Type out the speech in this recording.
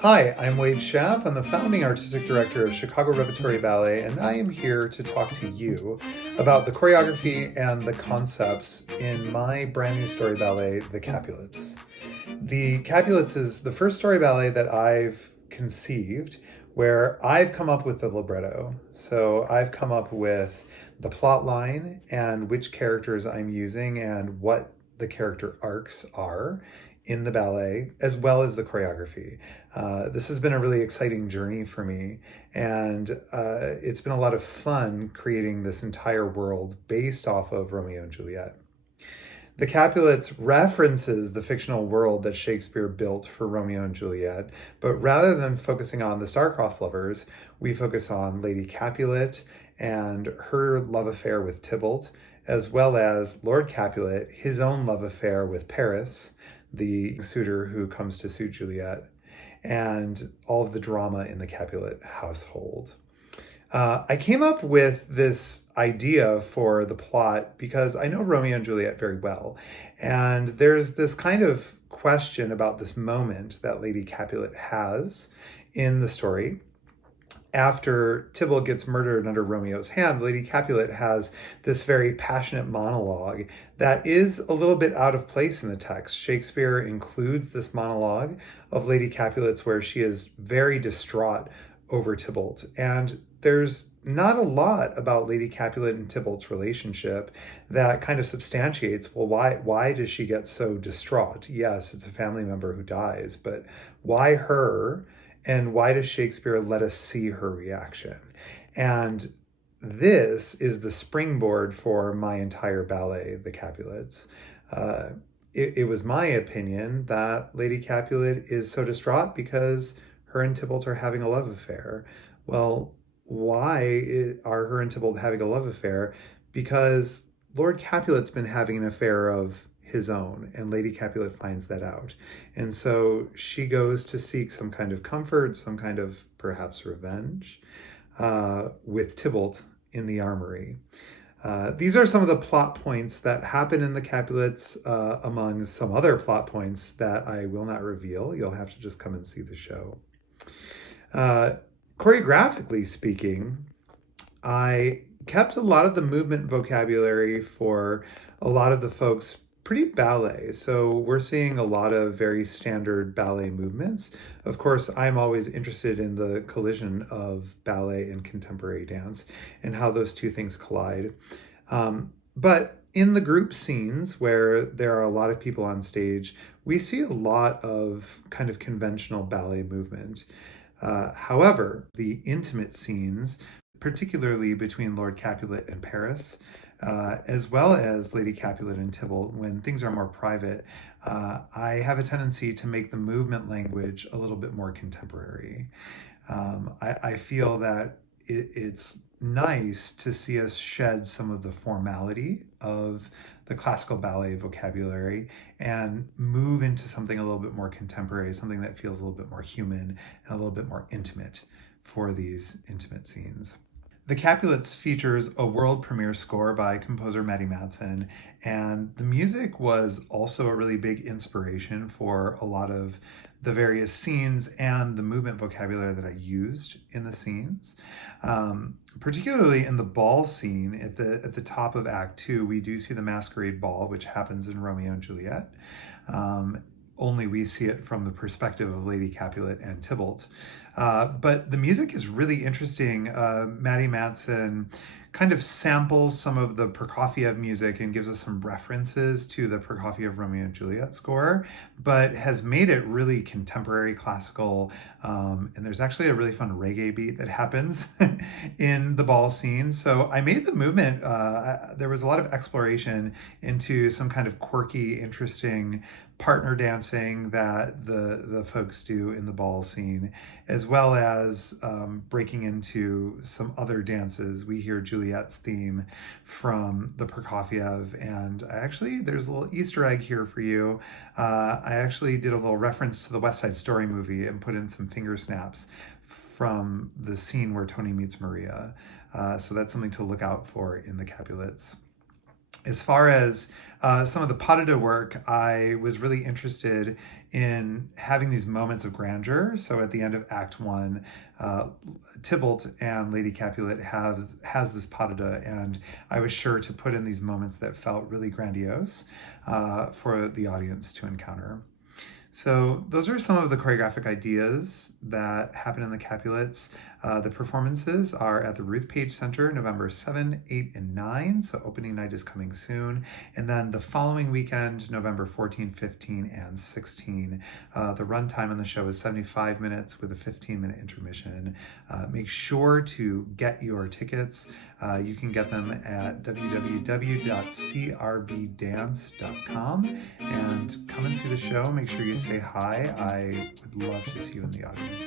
Hi, I'm Wade Schaff. I'm the founding artistic director of Chicago Repertory Ballet, and I am here to talk to you about the choreography and the concepts in my brand new story ballet, The Capulets. The Capulets is the first story ballet that I've conceived where I've come up with the libretto. So I've come up with the plot line and which characters I'm using and what the character arcs are in the ballet, as well as the choreography. This has been a really exciting journey for me, and it's been a lot of fun creating this entire world based off of Romeo and Juliet. The Capulets references the fictional world that Shakespeare built for Romeo and Juliet, but rather than focusing on the star-crossed lovers, we focus on Lady Capulet and her love affair with Tybalt, as well as Lord Capulet, his own love affair with Paris, the suitor who comes to suit Juliet, and all of the drama in the Capulet household. I came up with this idea for the plot because I know Romeo and Juliet very well. And there's this kind of question about this moment that Lady Capulet has in the story. After Tybalt gets murdered under Romeo's hand, Lady Capulet has this very passionate monologue that is a little bit out of place in the text. Shakespeare includes this monologue of Lady Capulet's where she is very distraught over Tybalt. And there's not a lot about Lady Capulet and Tybalt's relationship that kind of substantiates, well, why does she get so distraught? Yes, it's a family member who dies, but why her? And why does Shakespeare let us see her reaction? And this is the springboard for my entire ballet, The Capulets. It was my opinion that Lady Capulet is so distraught because her and Tybalt are having a love affair. Well, why are her and Tybalt having a love affair? Because Lord Capulet's been having an affair of his own, and Lady Capulet finds that out. And so she goes to seek some kind of comfort, some kind of perhaps revenge with Tybalt in the armory. These are some of the plot points that happen in the Capulets, among some other plot points that I will not reveal. You'll have to just come and see the show. Choreographically speaking, I kept a lot of the movement vocabulary for a lot of the folks pretty ballet. So we're seeing a lot of very standard ballet movements. Of course, I'm always interested in the collision of ballet and contemporary dance and how those two things collide. But in the group scenes where there are a lot of people on stage, we see a lot of kind of conventional ballet movement. However, the intimate scenes, particularly between Lord Capulet and Paris, as well as Lady Capulet and Tybalt, when things are more private, I have a tendency to make the movement language a little bit more contemporary. I feel that it's nice to see us shed some of the formality of the classical ballet vocabulary and move into something a little bit more contemporary, something that feels a little bit more human and a little bit more intimate for these intimate scenes. The Capulets features a world premiere score by composer Matty Matson, and the music was also a really big inspiration for a lot of the various scenes and the movement vocabulary that I used in the scenes. Particularly in the ball scene at the top of Act 2, we do see the masquerade ball, which happens in Romeo and Juliet. Only we see it from the perspective of Lady Capulet and Tybalt. But the music is really interesting. Matty Matson kind of samples some of the Prokofiev music and gives us some references to the Prokofiev Romeo and Juliet score, but has made it really contemporary classical. And there's actually a really fun reggae beat that happens in the ball scene. So I made the movement, there was a lot of exploration into some kind of quirky, interesting partner dancing that the folks do in the ball scene, as well as breaking into some other dances. We hear Juliet's theme from the Prokofiev, and there's a little Easter egg here for you. I actually did a little reference to the West Side Story movie and put in some finger snaps from the scene where Tony meets Maria. So that's something to look out for in the Capulets. As far as some of the pas de deux work, I was really interested in having these moments of grandeur. So at the end of Act One, Tybalt and Lady Capulet has this pas de deux, and I was sure to put in these moments that felt really grandiose for the audience to encounter. So those are some of the choreographic ideas that happen in the Capulets. The performances are at the Ruth Page Center November 7, 8, and 9. So opening night is coming soon. And then the following weekend, November 14, 15, and 16. The runtime on the show is 75 minutes with a 15-minute intermission. Make sure to get your tickets. You can get them at www.crbdance.com and come and see the show. Make sure you say hi. I would love to see you in the audience.